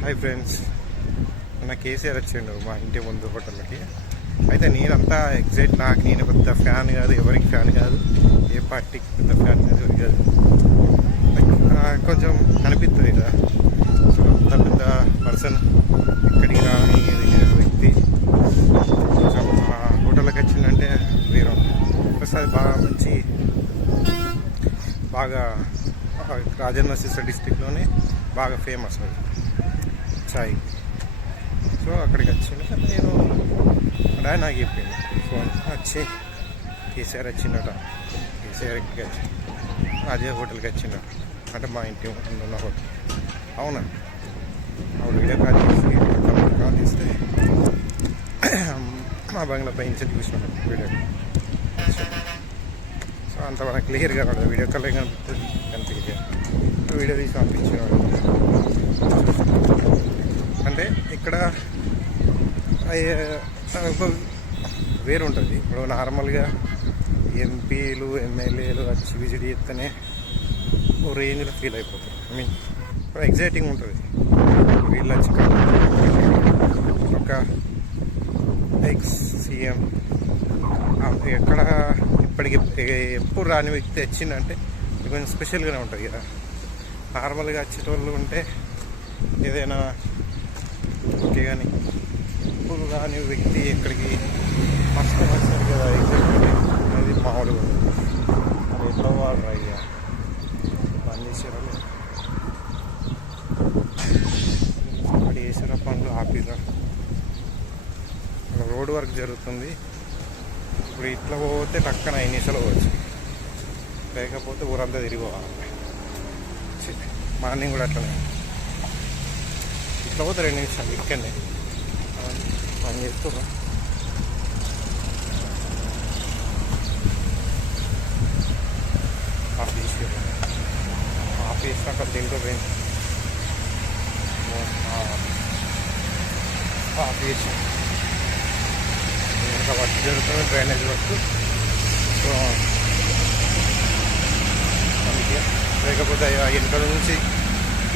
Hi friends, నా కేసీఆర్ వచ్చిండు మా ఇంటి ముందు హోటల్కి. అయితే నేనంతా ఎగ్జైట్, నేను పెద్ద ఫ్యాన్ కాదు, ఎవరికి ఫ్యాన్ కాదు, ఏ పార్టీకి పెద్ద ఫ్యాన్ కాదు, ఎవరికి కాదు. కొంచెం అనిపిస్తుంది కదా, సో అంత పెద్ద పర్సన్ ఇక్కడికి రాని వ్యక్తి కొంచెం హోటల్కి వచ్చిందంటే వేరే ప్లస్ అది బాగా రాజన్న సిస్టర్ డిస్టిక్లోనే బాగా ఫేమస్ అది చాయ్. సో అక్కడికి వచ్చింది. నేను డాడీ నాకు చెప్పింది ఫోన్ వచ్చి కేసీఆర్ వచ్చిండట, కేసీఆర్ ఇక్కడికి వచ్చి అజయ్ హోటల్కి వచ్చిండట, అంటే మా ఇంటి ఉన్న హోటల్. అవునా, ఆవిడ వీడియో కాల్ చేసి కాల్ చేస్తే మా బంగ్లా పై నుంచి చూసినాను వీడియో. సో అంత మనకు క్లియర్గా ఉండదు, వీడియో కాల్ కనిపిస్తుంది కనిపించే వీడియో తీసి పంపించేవాడు. అంటే ఇక్కడ వేరు ఉంటుంది. ఇప్పుడు నార్మల్గా ఎంపీలు ఎమ్మెల్యేలు వచ్చి విజిట్ చేస్తేనే ఓ రేంజ్లో ఫీల్ అయిపోతుంది. ఇప్పుడు ఎగ్జైటింగ్ ఉంటుంది. వీళ్ళు వచ్చి ఒక ఎక్స్ సీఎం ఎక్కడ ఇప్పటికి ఎప్పుడు రాని వ్యక్తి వచ్చిందంటే కొంచెం స్పెషల్గానే ఉంటుంది కదా. నార్మల్గా వచ్చేటోళ్ళు ఉంటే ఏదైనా ఓకే, కానీ ఇప్పుడు రాని వ్యక్తి ఎక్కడికి మస్తు వస్తుంది కదా, అది మామూలుగా అది ఎట్లా వాళ్ళు అయ్యా పని చేసారా లేదు, అక్కడ చేసారా పనులు ఆపిరా. రోడ్ వర్క్ జరుగుతుంది. ఇప్పుడు ఇట్లా పోతే టక్కన 5 నిమిషాలు పోవచ్చు, లేకపోతే ఊరంతా తిరిగి పోవాలి. మార్నింగ్ కూడా అట్లనే ఇట్లా పోతే 2 నిమిషాలు ఇక్కడనే పని చేస్తున్నా. ఆఫీస్ అక్కడ దీంట్లో పోయింది ఆఫీస్ ఇంకా వర్క్ జరుగుతుంది, డ్రైనేజ్ వర్క్. సో అందుకే లేకపోతే వెనక నుంచి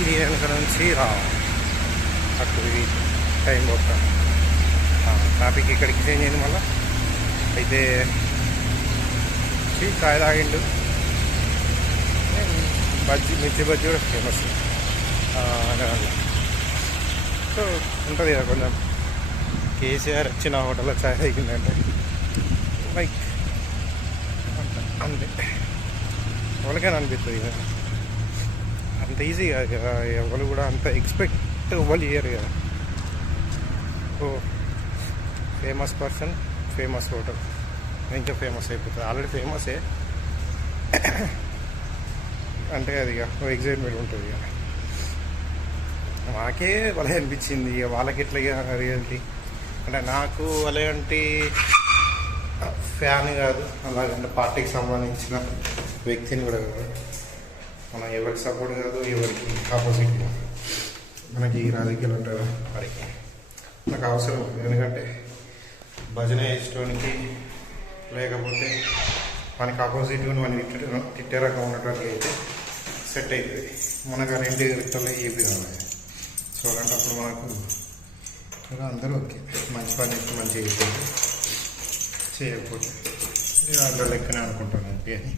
ఇది వెనక నుంచి అటు ఇది టైం పోక ట్రాఫిక్ ఇక్కడికి చేంజ్ అయింది. మళ్ళీ అయితే చాయ్ తాగిండు. మిర్చి బజ్జీ కూడా ఫేమస్ దానివల్ల. సో ఉంటుంది కదా కొంచెం కేసీఆర్ వచ్చిన హోటల్లో చాయ్ తాగిందంటే లైక్ అంతే, ఎవరికైనా అనిపిస్తుంది కదా. అంత ఈజీ కాదు కదా, ఎవరు కూడా అంత ఎక్స్పెక్ట్ ఎవరు చేయరు కదా. So famous person, famous hotel ఇంకా ఫేమస్ అయిపోతుంది. ఆల్రెడీ ఫేమసే అంటే అది ఇక ఎగ్జైట్మెంట్ ఉంటుంది. ఇక మాకే వాళ్ళే అనిపించింది, ఇక వాళ్ళకి ఎట్లా రియాలిటీ అంటే నాకు అలాంటి ఫ్యాన్ కాదు, అలాగంటే పార్టీకి సంబంధించిన వ్యక్తిని కూడా కాదు. మనం ఎవరికి సపోర్ట్ కాదు, ఎవరికి ఆపోజిట్ కాదు. మనకి రాజకీయాలు ఉంటారు మరి నాకు అవసరం ఉంది. ఎందుకంటే భజన చేసేటోనికి లేకపోతే మనకి ఆపోజిట్గా మనం తిట్టే రకం ఉన్నటువంటి అయితే సెట్ అవుతుంది. మనకు ఆ 2 వ్యక్తుల్లో ఏపీ కావాలి. సో అలాంటప్పుడు మనకు అందరూ ఓకే, మంచి పని అయితే మంచిగా అయిపోతుంది, చేయకపోతే అందరూ లెక్కనే అనుకుంటాను అంతే. అని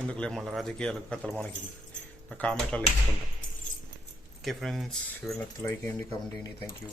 ఎందుకులే మళ్ళీ రాజకీయాలు కథలు మనకి కామెంట్లలో ఇచ్చుకుంటాం. ఓకే ఫ్రెండ్స్, వీళ్ళకి లైక్ చేయండి, కామెంట్ చేయండి. Thank you.